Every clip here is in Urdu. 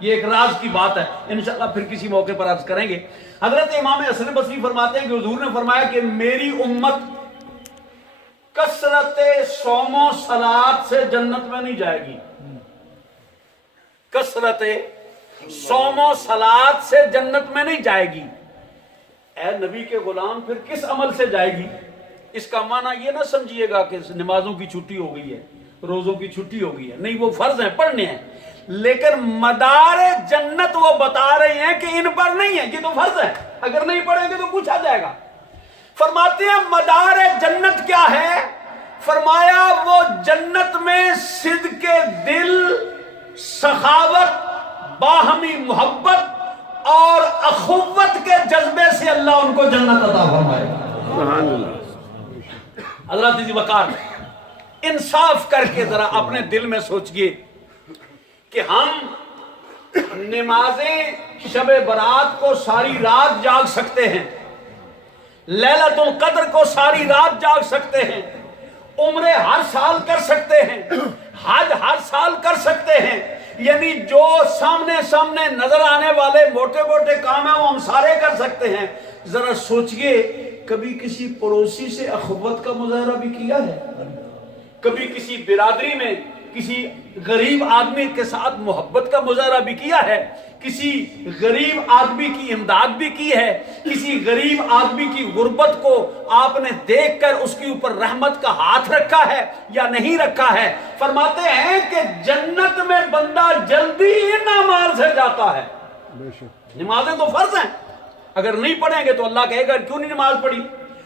یہ ایک راز کی بات ہے، انشاءاللہ پھر کسی موقع پر عرض کریں گے۔ حضرت امام حسن بصری فرماتے ہیں کہ حضور نے فرمایا کہ میری امت کثرت صوم و صلات سے جنت میں نہیں جائے گی، کثرت صوم و صلات سے جنت میں نہیں جائے گی۔ اے نبی کے غلام پھر کس عمل سے جائے گی؟ اس کا معنی یہ نہ سمجھیے گا کہ نمازوں کی چھٹی ہو گئی ہے، روزوں کی چھٹی ہو گئی ہے، نہیں، وہ فرض ہیں، پڑھنے ہیں، لیکن مدار جنت وہ بتا رہے ہیں کہ ان پر نہیں ہے، یہ تو فرض ہے، اگر نہیں پڑھیں گے تو پوچھا جائے گا۔ فرماتے ہیں مدار جنت کیا ہے؟ فرمایا وہ جنت میں صدق دل، سخاوت، باہمی محبت اور اخوت کے جذبے سے اللہ ان کو جنت عطا فرمائے گا۔ سبحان اللہ۔ حضرات جی وقار، انصاف کر کے ذرا اپنے دل میں سوچئے کہ ہم نمازیں شب برات کو ساری رات جاگ سکتے ہیں، لیلۃ القدر کو ساری رات جاگ سکتے ہیں، عمرے ہر سال کر سکتے ہیں، حج ہر سال کر سکتے ہیں، یعنی جو سامنے نظر آنے والے موٹے موٹے کام ہیں وہ ہم سارے کر سکتے ہیں۔ ذرا سوچئے کبھی کسی پڑوسی سے اخوت کا مظاہرہ بھی کیا ہے؟ کبھی کسی برادری میں کسی غریب آدمی کے ساتھ محبت کا مظاہرہ بھی کیا ہے؟ کسی غریب آدمی کی امداد بھی کی ہے؟ کسی غریب آدمی کی غربت کو آپ نے دیکھ کر اس کے اوپر رحمت کا ہاتھ رکھا ہے یا نہیں رکھا ہے؟ فرماتے ہیں کہ جنت میں بندہ جلدی ان اعمال سے جاتا ہے۔ نمازیں تو فرض ہیں، اگر نہیں پڑھیں گے تو اللہ کہے گا کیوں نہیں نماز پڑھی؟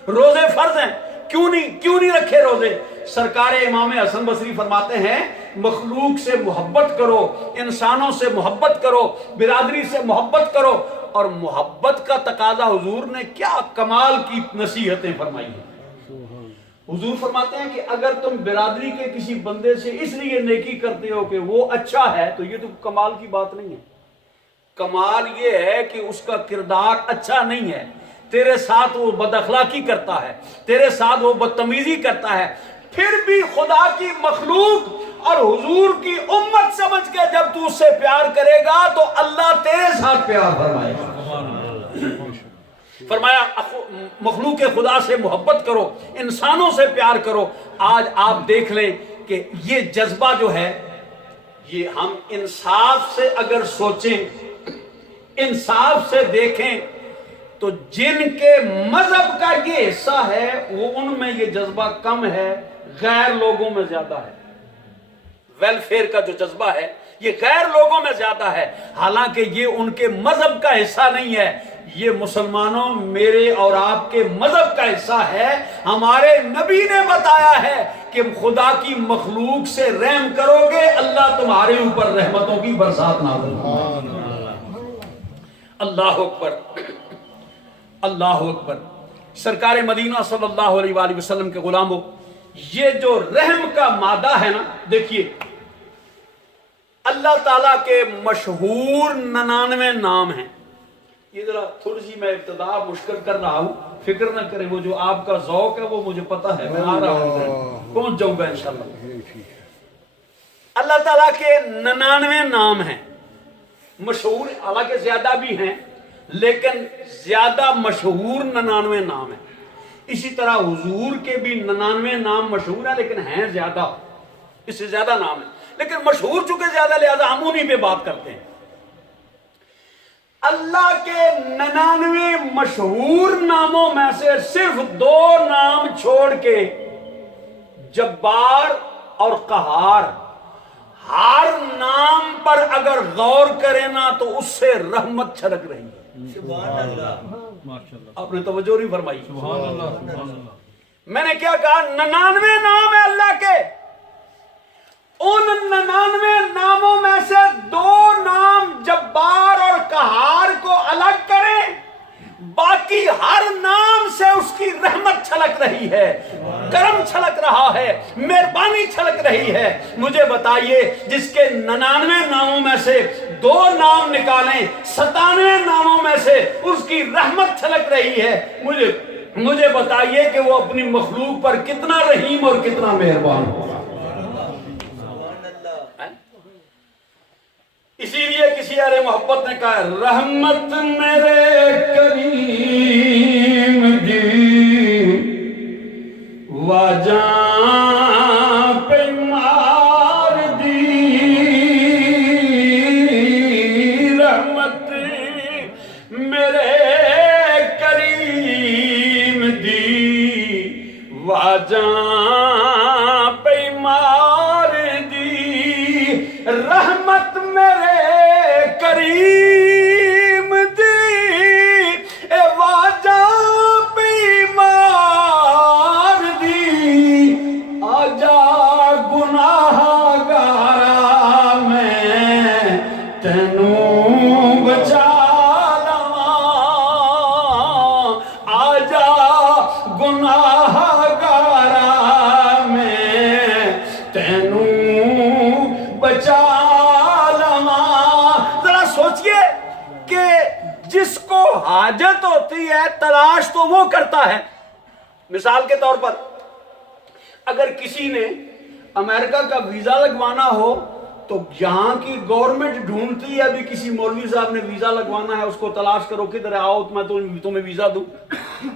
روزے فرض ہیں، کیوں نہیں رکھے روزے؟ سرکار امام حسن بصری فرماتے ہیں مخلوق سے محبت کرو، انسانوں سے محبت کرو، برادری سے محبت کرو، اور محبت کا تقاضا حضور نے کیا کمال کی نصیحتیں فرمائی ہیں۔ حضور فرماتے ہیں کہ اگر تم برادری کے کسی بندے سے اس لیے نیکی کرتے ہو کہ وہ اچھا ہے تو یہ تو کمال کی بات نہیں ہے۔ کمال یہ ہے کہ اس کا کردار اچھا نہیں ہے، تیرے ساتھ وہ بد اخلاقی کرتا ہے، تیرے ساتھ وہ بدتمیزی کرتا ہے، پھر بھی خدا کی مخلوق اور حضور کی امت سمجھ کے جب تو اس سے پیار کرے گا تو اللہ تیرے ساتھ پیار فرمائے گا۔ فرمایا مخلوق خدا سے محبت کرو، انسانوں سے پیار کرو۔ آج آپ دیکھ لیں کہ یہ جذبہ جو ہے، یہ ہم انصاف سے اگر سوچیں، انصاف سے دیکھیں تو جن کے مذہب کا یہ حصہ ہے وہ ان میں یہ جذبہ کم ہے، غیر لوگوں میں زیادہ ہے۔ ویلفیئر کا جو جذبہ ہے یہ غیر لوگوں میں زیادہ ہے، حالانکہ یہ ان کے مذہب کا حصہ نہیں ہے، یہ مسلمانوں میرے اور آپ کے مذہب کا حصہ ہے۔ ہمارے نبی نے بتایا ہے کہ خدا کی مخلوق سے رحم کرو گے اللہ تمہارے اوپر رحمتوں کی برسات نازل فرمائے۔ اللہ اکبر، اللہ اکبر۔ سرکار مدینہ صلی اللہ علیہ وآلہ وسلم کے غلاموں، یہ جو رحم کا مادہ ہے نا، دیکھیے اللہ تعالیٰ کے مشہور 99 نام ہیں۔ یہ ذرا تھوڑی سی میں ابتدا مشکل کر رہا ہوں، فکر نہ کریں، وہ جو آپ کا ذوق ہے وہ مجھے پتا ہے، میں آ رہا ہوں، پہنچ جاؤں گا انشاءاللہ۔ اللہ تعالیٰ کے 99 نام ہیں مشہور، حالانکہ زیادہ بھی ہیں لیکن زیادہ مشہور 99 نام ہیں۔ اسی طرح حضور کے بھی 99 نام مشہور ہیں لیکن ہیں زیادہ، اس سے زیادہ نام ہیں لیکن مشہور چونکہ زیادہ لہذا ہم انہی پہ بات کرتے ہیں۔ اللہ کے 99 مشہور ناموں میں سے صرف 2 نام چھوڑ کے جبار اور قہار، ہر نام پر اگر غور کریں نا تو اس سے رحمت چھلک رہی ہے۔ سبحان اللہ، آپ نے توجہ نہیں فرمائی؟ سبحان اللہ۔ میں نے کیا کہا؟ 99 نام ہے اللہ کے، ان 99 ناموں میں سے 2 نام جبار اور قہار کو الگ کریں، باقی ہر نام سے اس کی رحمت چھلک رہی ہے، کرم چھلک رہا ہے، مہربانی چھلک رہی ہے۔ مجھے بتائیے جس کے 99 ناموں میں سے 2 نام نکالیں، 97 ناموں میں سے اس کی رحمت چھلک رہی ہے، مجھے بتائیے کہ وہ اپنی مخلوق پر کتنا رحیم اور کتنا مہربان ہوگا۔ اسی لیے کسی اہل محبت نے کہا رحمت میرے کریم دی واجاں پہ مار دی، رحمت میرے کریم دی واجاں پہ مار دی، رحمت میرے کریم دی واجاں پہ مار دی، آجا گناہ گارا میں تینوں بچا لواں، آجا گناہ گارا میں تینوں بچا لواں۔ ذرا سوچئے کہ جس کو حاجت ہوتی ہے تلاش تو وہ کرتا ہے۔ مثال کے طور پر اگر کسی نے امریکہ کا ویزا لگوانا ہو تو یہاں کی گورنمنٹ ڈھونڈتی ہے ابھی کسی مولوی صاحب نے ویزا لگوانا ہے، اس کو تلاش کرو کدھر آؤ میں تمہیں ویزا دوں،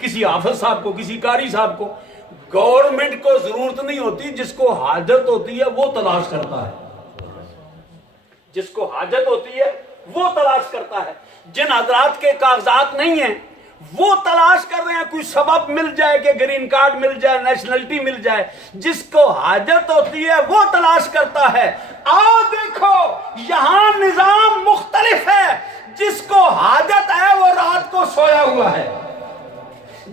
کسی حافظ صاحب کو، کسی قاری صاحب کو۔ گورنمنٹ کو ضرورت نہیں ہوتی، جس کو حاجت ہوتی ہے وہ تلاش کرتا ہے، جس کو حاجت ہوتی ہے وہ تلاش کرتا ہے۔ جن حضرات کے کاغذات نہیں ہیں وہ تلاش کر رہے ہیں کوئی سبب مل جائے کہ گرین کارڈ مل جائے، نیشنلٹی مل جائے۔ جس کو حاجت ہوتی ہے وہ تلاش کرتا ہے۔ آؤ دیکھو یہاں نظام مختلف ہے، جس کو حاجت ہے وہ رات کو سویا ہوا ہے،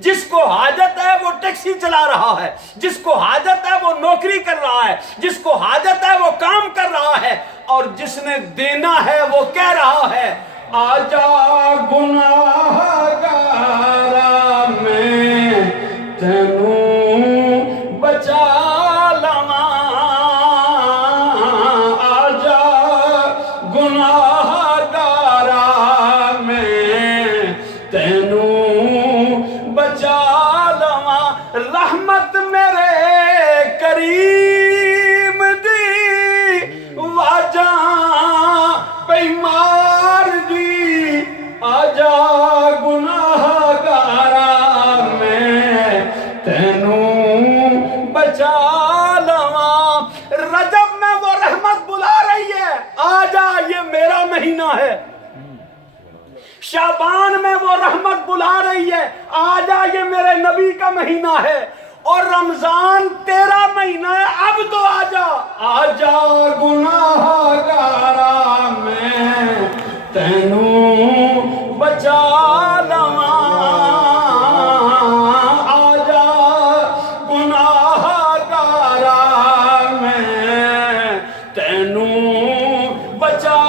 جس کو حاجت ہے وہ ٹیکسی چلا رہا ہے، جس کو حاجت ہے وہ نوکری کر رہا ہے، جس کو حاجت ہے وہ کام کر رہا ہے، اور جس نے دینا ہے وہ کہہ رہا ہے آجا گناہ گارا میں تینوں بچا لواں، آجا گناہ گارا میں تینوں بچا لواں، رحمت میرے کریم دی واجاں پہ مار دی، آجا گناہ گارا میں تینوں بچا لواں۔ رجب میں وہ رحمت بلا رہی ہے آجا یہ میرا مہینہ ہے، شعبان میں وہ رحمت بلا رہی ہے آجا یہ میرے نبی کا مہینہ ہے، اور رمضان تیرا مہینہ ہے اب تو آجا، آجا گناہ گارا میں تینوں بچا لواں، آجا گناہ گارا میں تینوں بچا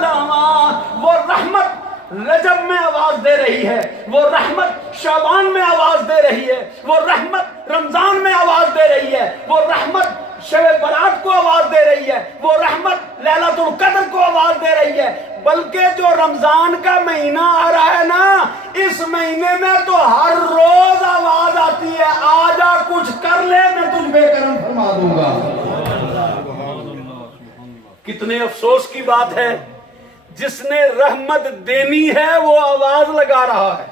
لواں۔ وہ رحمت رجب میں آواز دے رہی ہے، وہ رحمت شعبان میں آواز دے رہی ہے، وہ رحمت رمضان میں آواز دے رہی ہے، وہ رحمت شب برات کو آواز دے رہی ہے، وہ رحمت لیلۃ القدر کو آواز دے رہی ہے۔ بلکہ جو رمضان کا مہینہ آ رہا ہے نا، اس مہینے میں تو ہر روز آواز آتی ہے آجا کچھ کر لے میں تجھ بے کرم فرما دوں گا۔ کتنے افسوس کی بات ہے، جس نے رحمت دینی ہے وہ آواز لگا رہا ہے،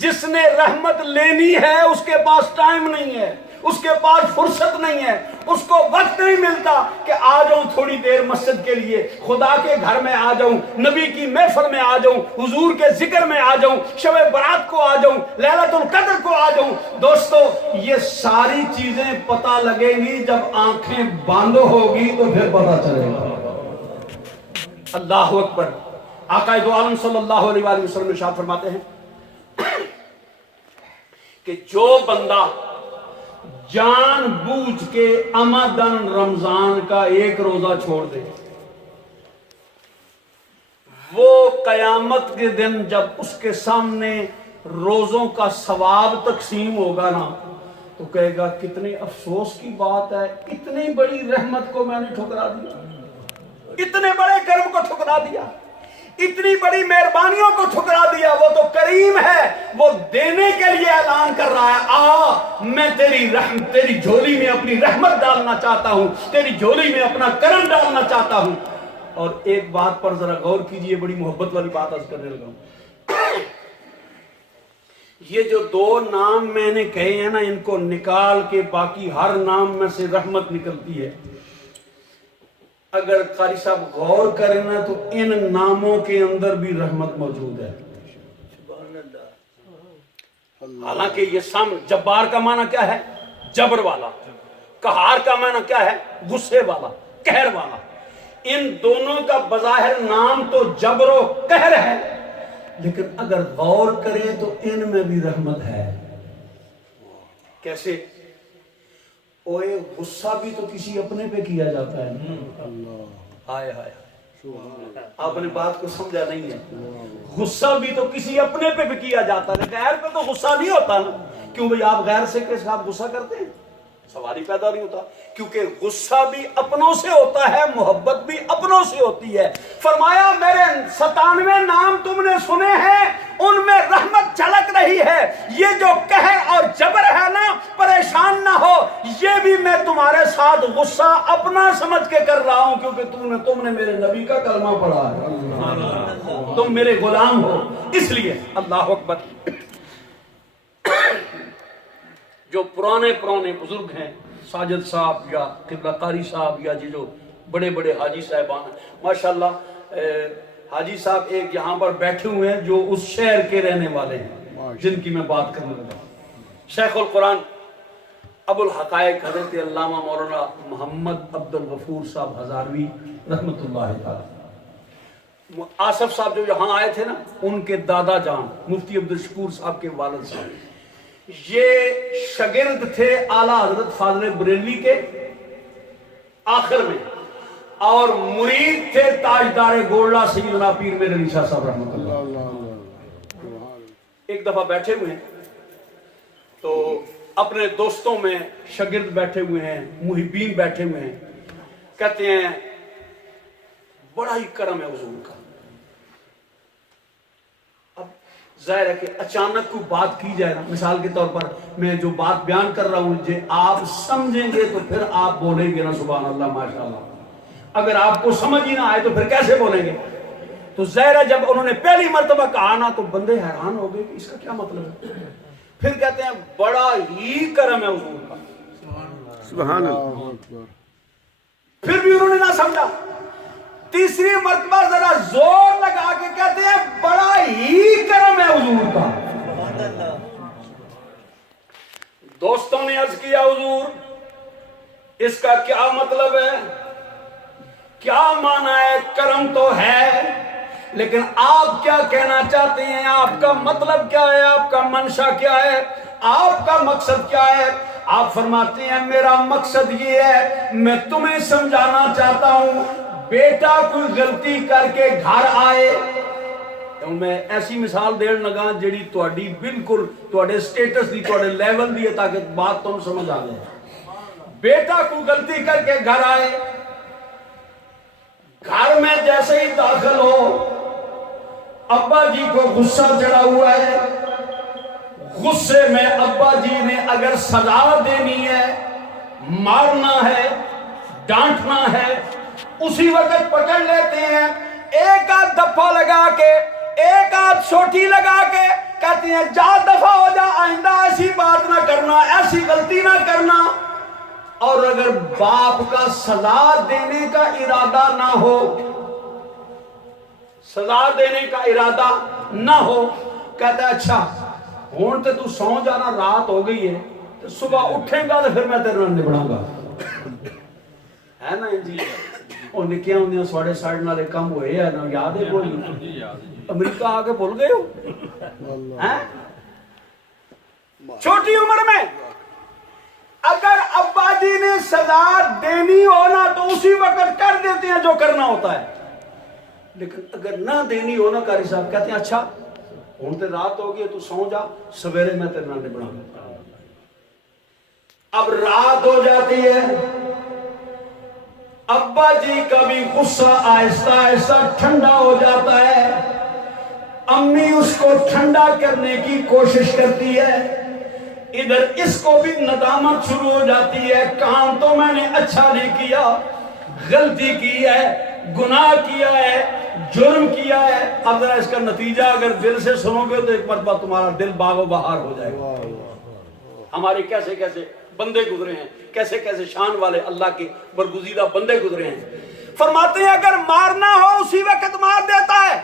جس نے رحمت لینی ہے اس کے پاس ٹائم نہیں ہے، اس کے پاس فرصت نہیں ہے، اس کو وقت نہیں ملتا کہ آ جاؤں تھوڑی دیر مسجد کے لیے، خدا کے گھر میں آ جاؤں، نبی کی محفل میں آ جاؤں، حضور کے ذکر میں آ جاؤں، شب برات کو آ جاؤں، لیلۃ القدر کو آ جاؤں۔ دوستو یہ ساری چیزیں پتہ لگیں گی جب آنکھیں بند ہوگی تو پھر پتہ چلے گا۔ اللہ اکبر۔ آقا دو عالم صلی اللہ علیہ وآلہ وسلم ارشاد فرماتے ہیں کہ جو بندہ جان بوجھ کے عمدن رمضان کا ایک روزہ چھوڑ دے، وہ قیامت کے دن جب اس کے سامنے روزوں کا ثواب تقسیم ہوگا نا تو کہے گا کتنے افسوس کی بات ہے، اتنی بڑی رحمت کو میں نے ٹھکرا دیا، اتنے بڑے کرم کو ٹھکرا دیا، اتنی بڑی مہربانیوں کو ٹھکرا دیا۔ وہ تو کریم ہے، وہ دینے کے لیے اعلان کر رہا ہے میں تیری جھولی میں اپنی رحمت ڈالنا چاہتا ہوں، تیری جھولی میں اپنا کرم ڈالنا چاہتا ہوں۔ اور ایک بات پر ذرا غور کیجئے، بڑی محبت والی بات عرض کرنے لگا ہوں۔ یہ جو دو نام میں نے کہے ہیں نا، ان کو نکال کے باقی ہر نام میں سے رحمت نکلتی ہے۔ اگر قاری صاحب غور کریں نا تو ان ناموں کے اندر بھی رحمت موجود ہے۔ حالانکہ یہ جبار کا معنی کیا ہے؟ جبر والا۔ قہار کا معنی کیا ہے؟ غصے والا، قہر والا۔ ان دونوں کا بظاہر نام تو جبر و قہر ہے، لیکن اگر غور کریں تو ان میں بھی رحمت ہے۔ کیسے؟ اوے غصہ بھی تو کسی اپنے پہ کیا جاتا ہے۔ ہائے ہائے، آپ نے بات کو سمجھا نہیں ہے۔ غصہ بھی تو کسی اپنے پہ بھی کیا جاتا ہے، غیر پہ تو غصہ نہیں ہوتا نا۔ کیوں بھئی آپ غیر سے کے ساتھ غصہ کرتے ہیں؟ سوال ہی پیدا نہیں ہوتا، کیونکہ غصہ بھی اپنوں سے ہوتا ہے، محبت بھی اپنوں سے ہوتی ہے۔ فرمایا میرے 97 نام تم نے سنے ہیں، ان میں رحمت جھلک رہی ہے۔ یہ جو قہر اور جبر ہے نا، پریشان نہ ہو، یہ بھی میں تمہارے ساتھ غصہ اپنا سمجھ کے کر رہا ہوں، کیونکہ تم نے میرے نبی کا کلمہ پڑھا ہے، تم میرے غلام ہو، اس لیے۔ اللہ اکبر۔ جو پرانے بزرگ ہیں، ساجد صاحب یا قبلہ قاری صاحب یا جو بڑے بڑے حاجی صاحبان ہیں، ماشاءاللہ حاجی صاحب ایک یہاں پر بیٹھے ہوئے ہیں جو اس شہر کے رہنے والے ہیں جن کی میں بات کرنے لگا۔ شیخ القرآن ابو الحقائق حضرت علامہ مولانا محمد عبد الغفور صاحب ہزاروی رحمۃ اللہ تعالی، آصف صاحب جو یہاں آئے تھے نا، ان کے دادا جان مفتی عبدالشکور صاحب کے والد صاحب، یہ شاگرد تھے اعلیٰ حضرت فاضل بریلوی کے آخر میں، اور مرید تھے تاجدار گولڈا سیدنا پیر میر علی شاہ صاحب رحمۃ اللہ۔ ایک دفعہ بیٹھے ہوئے ہیں تو اپنے دوستوں میں شاگرد بیٹھے ہوئے ہیں، محبین بیٹھے ہوئے ہیں، کہتے ہیں بڑا ہی کرم ہے حضور کا۔ ظاہر ہے کہ اچانک کوئی بات کی جائے نا، مثال کے طور پر میں جو بات بیان کر رہا ہوں جے آپ سمجھیں گے تو پھر آپ بولیں گے نا سبحان اللہ ماشاءاللہ، اگر آپ کو سمجھ ہی نہ آئے تو پھر کیسے بولیں گے؟ تو ظاہر ہے جب انہوں نے پہلی مرتبہ کہا نا تو بندے حیران ہو گئے کہ اس کا کیا مطلب ہے۔ پھر کہتے ہیں بڑا ہی کرم ہے حضور کا، سبحان اللہ۔ پھر بھی انہوں نے نہ سمجھا، تیسری مرتبہ ذرا زور لگا کے کہتے ہیں بڑا ہی کرم ہے حضور کا۔ دوستوں نے عرض کیا حضور اس کا کیا مطلب ہے، کیا معنی ہے؟ کرم تو ہے، لیکن آپ کیا کہنا چاہتے ہیں؟ آپ کا مطلب کیا ہے؟ آپ کا منشا کیا ہے؟ آپ کا مقصد کیا ہے؟ آپ فرماتے ہیں میرا مقصد یہ ہے، میں تمہیں سمجھانا چاہتا ہوں، بیٹا کوئی غلطی کر کے گھر آئے، میں ایسی مثال دین لگا جڑی تواڈی بالکل تواڈے سٹیٹس دی، تواڈے لیول دی ہے، تاکہ بات تم سمجھ آ جائے۔ بیٹا کوئی غلطی کر کے گھر آئے، گھر میں جیسے ہی داخل ہو ابا جی کو غصہ چڑھا ہوا ہے، غصے میں ابا جی نے اگر سزا دینی ہے، مارنا ہے، ڈانٹنا ہے، اسی وقت پکڑ لیتے ہیں، ایک آدھ دفعہ لگا کے، ایک آدھ چھوٹی لگا کے کہتے ہیں جا دفعہ ہو جا، آئندہ ایسی بات نہ کرنا، ایسی غلطی نہ کرنا۔ اور اگر باپ کا سزا دینے کا ارادہ نہ ہو، سزا دینے کا ارادہ نہ ہو، کہتا ہے اچھا ہون تے تو سو جانا، رات ہو گئی ہے، تو صبح اٹھیں گا تو پھر میں تیرے نال نبڑاں گا، ہے نا جی؟ وہ نکیاں ہوندیاں ساڑھے ساڑھے نالے کم ہوئے ہیں نا، یاد ہے کوئی؟ امریکہ آ کے بھول گئے ہو؟ چھوٹی عمر میں اگر ابا جی نے سزا دینی ہونا تو اسی وقت کر دیتے ہیں جو کرنا ہوتا ہے، لیکن اگر نہ دینی ہونا قاری صاحب کہتے ہیں اچھا ہوں تے رات ہو گئی تو سو جا، سویرے میں تیرے نال نبڑاں گا۔ اب رات ہو جاتی ہے، ابا جی کا بھی غصہ آہستہ آہستہ ٹھنڈا ہو جاتا ہے، امی اس کو ٹھنڈا کرنے کی کوشش کرتی ہے، ادھر اس کو بھی ندامت شروع ہو جاتی ہے، کام تو میں نے اچھا نہیں کیا، غلطی کی ہے، گناہ کیا ہے، جرم کیا ہے. اب ذرا اس کا نتیجہ اگر دل سے سنو گے تو ایک مرتبہ تمہارا دل باغ و بہار ہو جائے گا. ہمارے کیسے کیسے بندے گزرے ہیں، کیسے کیسے شان والے اللہ کے برگزیدہ بندے گزرے ہیں. فرماتے ہیں اگر مارنا ہو اسی وقت مار دیتا ہے،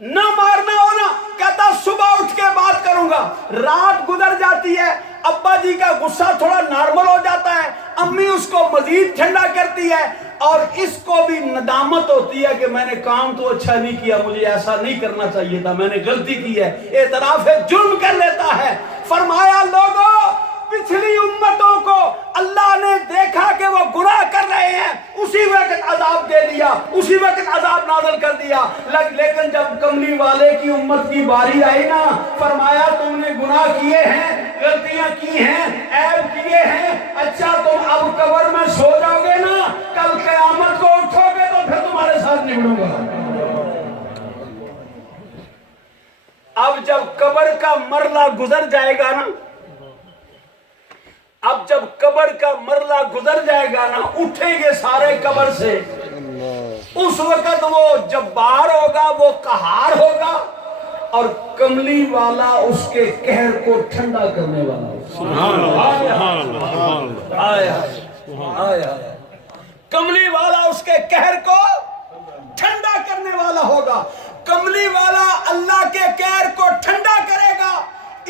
نہ مارنا ہو نا کہتا صبح اٹھ کے بات کروں گا. رات گزر جاتی ہے، ابا جی کا غصہ تھوڑا نارمل ہو جاتا ہے، امی اس کو مزید ٹھنڈا کرتی ہے، اور اس کو بھی ندامت ہوتی ہے کہ میں نے کام تو اچھا نہیں کیا، مجھے ایسا نہیں کرنا چاہیے تھا، میں نے غلطی کی ہے، اعتراف جرم کر لیتا ہے. فرمایا لوگوں پچھلی امتوں کو اللہ نے دیکھا کہ وہ گناہ کر رہے ہیں، اسی وقت عذاب دے دیا، اسی وقت عذاب نازل کر دیا. لیکن جب کملی والے کی امت کی باری آئی نا، فرمایا تم نے گناہ کیے ہیں، غلطیاں کی ہیں، عیب کیے ہیں، اچھا تم اب قبر میں سو جاؤ گے نا، کل قیامت کو اٹھو گے تو پھر تمہارے ساتھ نبڑوں گا. اب جب قبر کا مرحلہ گزر جائے گا نا، اب جب قبر کا مرحلہ گزر جائے گا نا، اٹھیں گے سارے قبر سے، اس وقت وہ جبار ہوگا، وہ قہار ہوگا، اور کملی والا اس کے قہر کو ٹھنڈا کرنے والا ہوگا. کملی والا اس کے قہر کو ٹھنڈا کرنے والا ہوگا. کملی والا اللہ کے قہر کو ٹھنڈا کرے گا.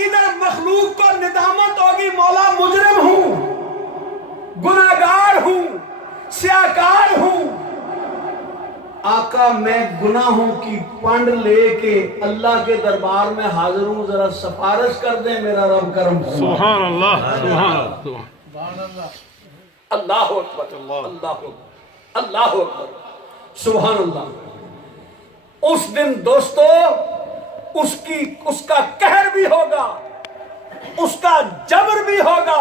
ادھر مخلوق کو ندامت ہوگی، مولا مجرم ہوں، گناہگار ہوں، سیاکار ہوں. آقا میں گناہوں کی پنڈ لے کے اللہ کے دربار میں حاضر ہوں، ذرا سفارش کر دیں، میرا رب کرم. سبحان اللہ، سبحان اللہ، اللہ اکبر، اللہ اکبر، اللہ اکبر، سبحان اللہ. اس دن دوستو اس کا قہر بھی ہوگا، اس کا جبر بھی ہوگا،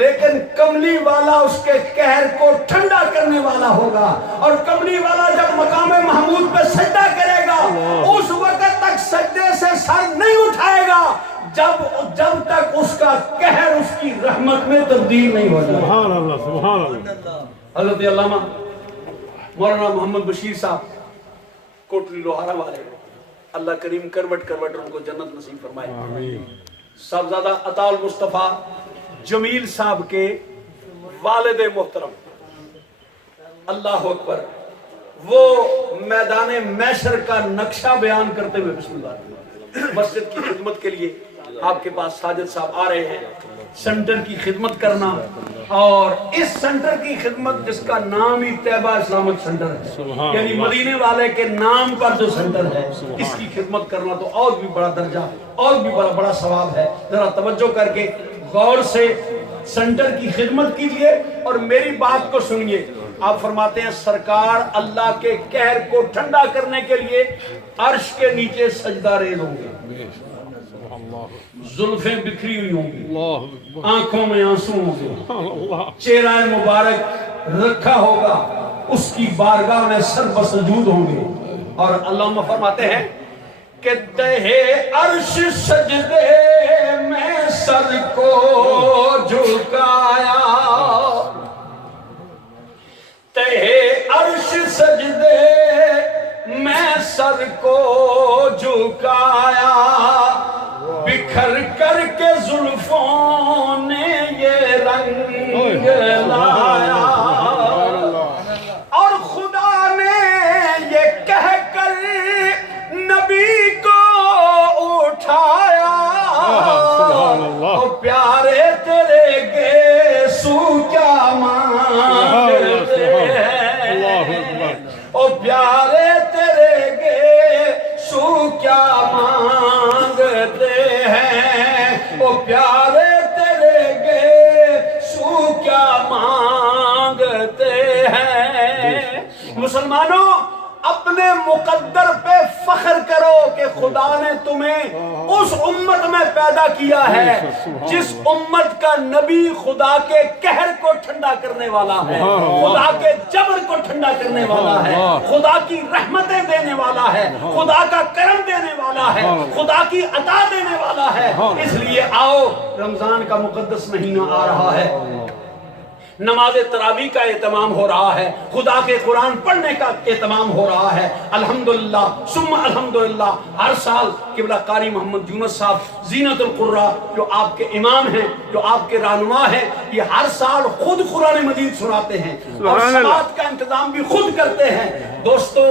لیکن کملی والا اس کے قہر کو ٹھنڈا کرنے والا ہوگا. اور کملی والا جب مقام محمود پہ سجدہ کرے گا، اس وقت تک سجدے سے سر نہیں اٹھائے گا جب تک اس کا قہر اس کی رحمت میں تبدیل نہیں ہو جائے. سبحان اللہ، سبحان اللہ. حضرت علامہ مولانا محمد بشیر صاحب کوٹلی لوہارا والے، اللہ کریم کروٹ کروٹ ان کو جنت نصیب فرمائے. آمین. صاحبزادہ عطا المصطفیٰ جمیل صاحب کے والد محترم، اللہ اکبر، وہ میدان محشر کا نقشہ بیان کرتے ہوئے بسم اللہ مسجد کی خدمت کے لیے آپ کے پاس ساجد صاحب آ رہے ہیں. سینٹر کی خدمت کرنا، اور اس سینٹر کی خدمت جس کا نام ہی طیبہ اسلامک سینٹر ہے، یعنی مدینے والے کے نام پر جو سینٹر ہے، اس کی خدمت کرنا تو اور بھی بڑا درجہ، اور بھی بڑا ثواب ہے. ذرا توجہ کر کے غور سے سینٹر کی خدمت کیجئے اور میری بات کو سنیے. آپ فرماتے ہیں سرکار اللہ کے قہر کو ٹھنڈا کرنے کے لیے عرش کے نیچے سجدہ ریز ہوں گے، زلفیں بکھری ہوئی ہوں گی، آنکھوں میں آنسو ہوں گے، چہرہ مبارک رکھا ہوگا، اس کی بارگاہ میں سر بسجود ہوں گے. اور اللہ فرماتے ہیں کہ تہے عرش سجدے میں سر کو جھکایا، تہے عرش سجدے میں سر کو جھکایا، بکھر کر کے زلفوں نے یہ رنگ لایا، اور خدا نے یہ کہہ کر نبی کو اٹھایا، او پیارے تیرے گیسو کیا مانگتے ہیں، او پیارے تیرے گیسو کیا مانگتے ہیں، او پیارے تیرے گیسو کیا مانگتے ہیں. مسلمانوں اپنے مقدر پہ فخر کرو کہ خدا نے تمہیں اس امت میں پیدا کیا ہے جس امت کا نبی خدا کے قہر کو ٹھنڈا کرنے والا ہے، خدا کے جبر کو ٹھنڈا کرنے والا ہے، خدا کی رحمتیں دینے والا ہے، خدا کا کرم دینے والا ہے، خدا کی عطا دینے والا ہے. اس لیے آؤ، رمضان کا مقدس مہینہ آ رہا ہے، نماز تراویح کا اہتمام ہو رہا ہے، خدا کے قرآن پڑھنے کا اہتمام ہو رہا ہے، الحمدللہ ثم الحمدللہ۔ ہر سال قبلہ قاری محمد یونس صاحب زینت القراء جو آپ کے امام ہیں، جو آپ کے رہنما ہیں، یہ ہر سال خود قرآن مجید سناتے ہیں اور سماعت کا انتظام بھی خود کرتے ہیں۔ دوستو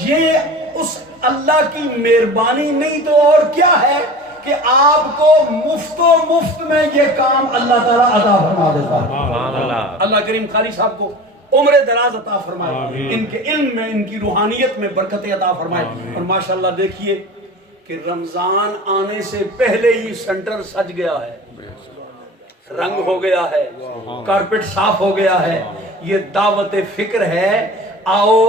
یہ اس اللہ کی مہربانی نہیں تو اور کیا ہے کہ آپ کو مفت میں یہ کام اللہ تعالیٰ عطا فرما دیتا ہے۔ اللہ کریم قاری صاحب کو عمر دراز عطا فرمائے، ان کے علم میں، ان کی روحانیت میں برکت عطا فرمائے۔ اور ماشاءاللہ دیکھیے کہ رمضان آنے سے پہلے ہی سینٹر سج گیا ہے، رنگ ہو گیا ہے، کارپٹ صاف ہو گیا ہے۔ یہ دعوت فکر ہے، آؤ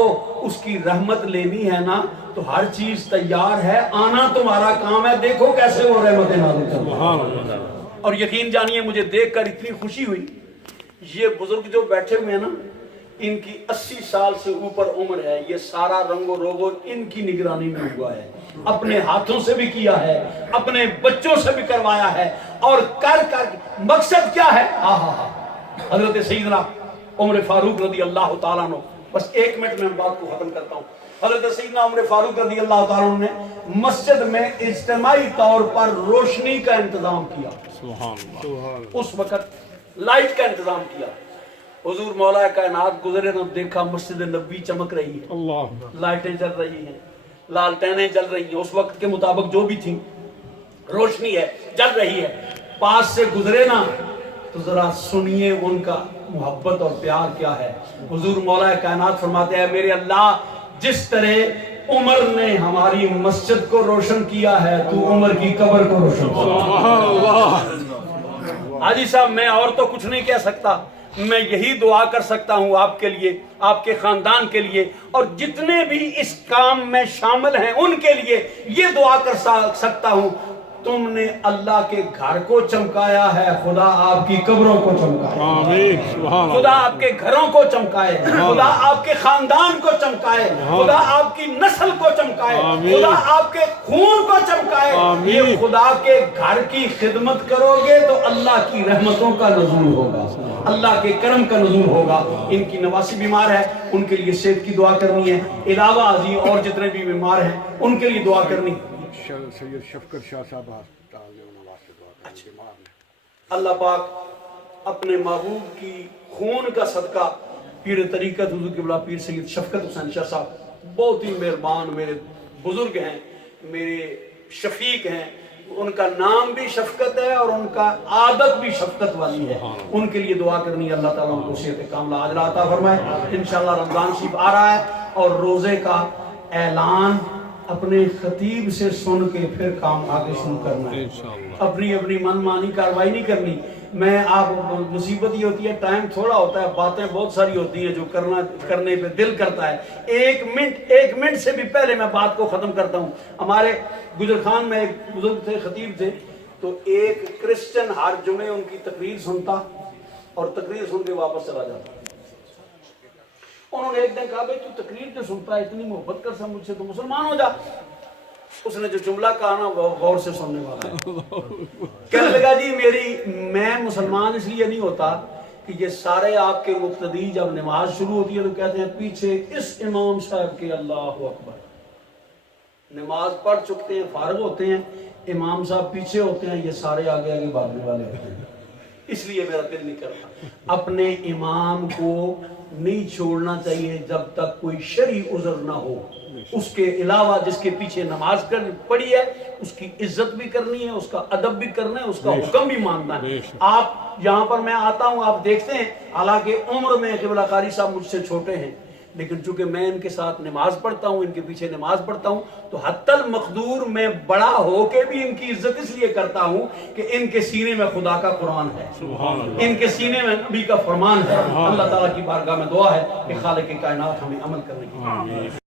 اس کی رحمت لینی ہے نا تو ہر چیز تیار ہے، آنا تمہارا کام ہے، دیکھو کیسے وہ رحمتیں نازل کرتے ہیں۔ اور یقین جانیے مجھے دیکھ کر اتنی خوشی ہوئی، یہ بزرگ جو بیٹھے ہوئے ہیں نا، ان کی 80 سال سے اوپر عمر ہے، یہ سارا رنگ و روغ ان کی نگرانی میں ہوا ہے، اپنے ہاتھوں سے بھی کیا ہے، اپنے بچوں سے بھی کروایا ہے، اور کر مقصد کیا ہے؟ حضرت سیدنا عمر فاروق رضی اللہ تعالیٰ عنہ، بس 1 منٹ میں بات کو ختم کرتا ہوں۔ حضرت سیدنا عمر فاروق رضی اللہ تعالیٰ عنہ نے مسجد میں اجتماعی طور پر روشنی کا انتظام کیا، اس وقت لائٹ کا انتظام کیا۔ حضور مولا کائنات گزرے تو دیکھا مسجد نبی چمک رہی ہے، لائٹیں جل رہی ہیں، لالٹینیں جل رہی ہیں، اس وقت کے مطابق جو بھی تھی روشنی ہے، جل رہی ہے۔ پاس سے گزرے نا تو ذرا سنیے ان کا محبت اور پیار کیا ہے۔ حضور مولا کائنات فرماتے ہیں میرے اللہ جس طرح عمر نے ہماری مسجد کو روشن کیا ہے تو عمر کی قبر کو روشن کیا۔ حاجی صاحب میں اور تو کچھ نہیں کہہ سکتا، میں یہی دعا کر سکتا ہوں آپ کے لیے، آپ کے خاندان کے لیے، اور جتنے بھی اس کام میں شامل ہیں ان کے لیے یہ دعا کر سکتا ہوں، تم نے اللہ کے گھر کو چمکایا ہے، خدا آپ کی قبروں کو چمکائے، خدا آپ کے گھروں کو چمکائے، خدا آپ کے خاندان کو چمکائے، خدا آپ کی نسل کو چمکائے، خدا آپ کے خون کو چمکائے۔ یہ خدا کے گھر کی خدمت کرو گے تو اللہ کی رحمتوں کا نزول ہوگا، اللہ کے کرم کا نزول ہوگا۔ ان کی نواسی بیمار ہے، ان کے لیے صحت کی دعا کرنی ہے، علاوہ ازیں اور جتنے بھی بیمار ہیں ان کے لیے دعا کرنی۔ سید شفقت شاہ صاحب ہسپتال میں انہوں واسطے دعا کریں، بیمار ہیں۔ اللہ پاک اپنے محبوب کی خون کا صدقہ پیر طریقت حضور قبلہ پیر سید شفقت حسین شاہ صاحب بہت ہی مہربان میرے بزرگ ہیں، میرے شفیق ہیں، ان کا نام بھی شفقت ہے اور ان کا عادت بھی شفقت والی ہے، ان کے لیے دعا کرنی ہے۔ اللہ تعالیٰ ان کو صحت کاملہ عاجلہ عطا فرمائے۔ انشاءاللہ رمضان شریف آ رہا ہے اور روزے کا اعلان اپنے خطیب سے سن کے پھر کام آگے شروع کرنا ہے، اپنی من مانی کاروائی نہیں کرنی۔ میں آپ مصیبت یہ ہوتی ہے ٹائم تھوڑا ہوتا ہے، باتیں بہت ساری ہوتی ہیں جو کرنے پہ دل کرتا ہے۔ 1 منٹ سے بھی پہلے میں بات کو ختم کرتا ہوں۔ ہمارے گجر خان میں ایک بزرگ تھے، خطیب تھے، تو ایک کرسچن ہر جمعے ان کی تقریر سنتا اور تقریر سن کے واپس چلا جاتا۔ انہوں نے ایک دن کہا بھائی تو تقریر جو سنتا ہے اتنی محبت کر سا مجھ سے تو مسلمان ہو جا۔ اس نے جو جملہ کہا نا وہ غور سے سننے والا ہے۔ کہنے لگا جی میں مسلمان اس لیے نہیں ہوتا کہ یہ سارے آپ کے مقتدی جب نماز شروع ہوتی ہے تو کہتے ہیں پیچھے اس امام صاحب کے اللہ اکبر، نماز پڑھ چکتے ہیں، فارغ ہوتے ہیں، امام صاحب پیچھے ہوتے ہیں، یہ سارے آگے آگے بھاگنے والے ہوتے ہیں۔ اس لیے میرا دل نہیں کرتا۔ اپنے امام کو نہیں چھوڑنا چاہیے جب تک کوئی شرعی عذر نہ ہو۔ اس کے علاوہ جس کے پیچھے نماز پڑھی ہے اس کی عزت بھی کرنی ہے، اس کا ادب بھی کرنا ہے، اس کا حکم بھی ماننا ہے۔ آپ یہاں پر میں آتا ہوں، آپ دیکھتے ہیں حالانکہ عمر میں قبلہ قاری صاحب مجھ سے چھوٹے ہیں، لیکن چونکہ میں ان کے ساتھ نماز پڑھتا ہوں، ان کے پیچھے نماز پڑھتا ہوں، تو حتی المقدور میں بڑا ہو کے بھی ان کی عزت اس لیے کرتا ہوں کہ ان کے سینے میں خدا کا قرآن ہے، ان کے سینے میں نبی کا فرمان ہے۔ اللہ تعالیٰ کی بارگاہ میں دعا ہے کہ خالق کائنات ہمیں عمل کرنے کی